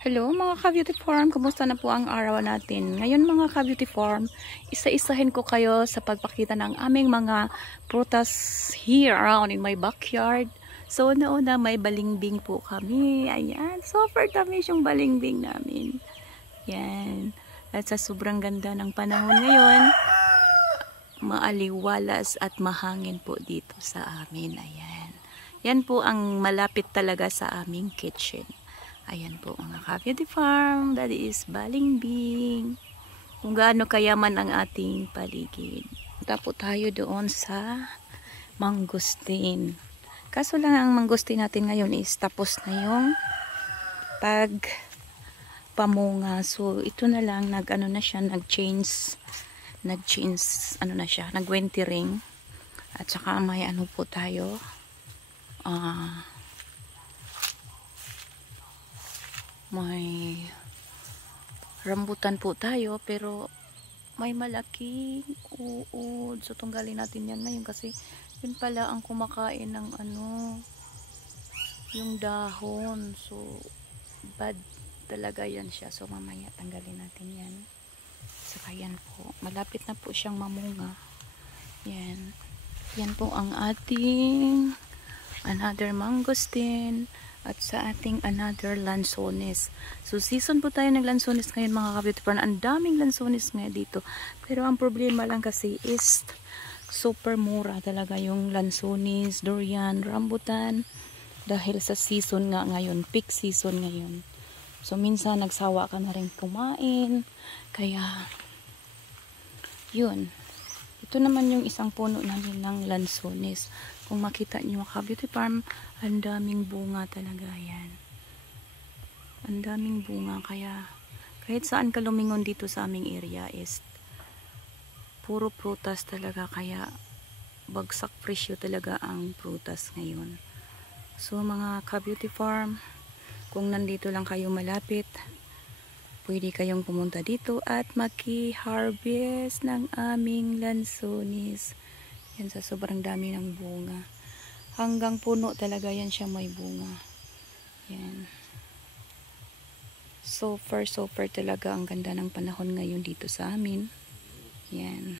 Hello mga ka-beauty farm, kumusta na po ang araw natin? Ngayon mga ka-beauty farm, isa-isahin ko kayo sa pagpakita ng aming mga prutas here around in my backyard. So una-una may balimbing po kami. Ayan, super tamis yung balimbing namin. Yan. At sa sobrang ganda ng panahon ngayon, maaliwalas at mahangin po dito sa amin. Ayan. Yan po ang malapit talaga sa aming kitchen. Ayan po mga ka-beauty farm, that is balimbing. Kung gaano kayaman ang ating paligid. Punta po tayo doon sa mangustin. Kaso lang ang mangustin natin ngayon is tapos na yung pagpamunga. So ito na lang, nag-ano na siya, nag-change ano na siya, nag-wintering. At saka may ano po tayo, may rambutan po tayo, pero may malaking uod. So tunggalin natin yan ngayon kasi yun pala ang kumakain ng ano, yung dahon. So bad talaga yan siya. So mamaya tanggalin natin yan. Saka yan po, malapit na po siyang mamunga. Yan. Yan po ang ating another mangosteen. At sa ating another lansones. So season po tayo ng lansones ngayon mga ka-beauty farm. Ang daming lansones ngayon dito. Pero ang problema lang kasi is super mura talaga yung lansones, durian, rambutan. Dahil sa season nga ngayon, peak season ngayon. So minsan nagsawa ka na rin kumain. Kaya yun. Ito naman yung isang puno namin ng lansones. Kung makita nyo mga ka-beauty farm, ang daming bunga talaga yan. Ang daming bunga, kaya kahit saan ka lumingon dito sa aming area is puro prutas talaga, kaya bagsak presyo talaga ang prutas ngayon. So mga ka-beauty farm, kung nandito lang kayo malapit, pwede kayong pumunta dito at maki-harvest ng aming lansones. Yan, sa sobrang dami ng bunga. Hanggang puno talaga yan siya may bunga. Yan. Super talaga ang ganda ng panahon ngayon dito sa amin. Yan.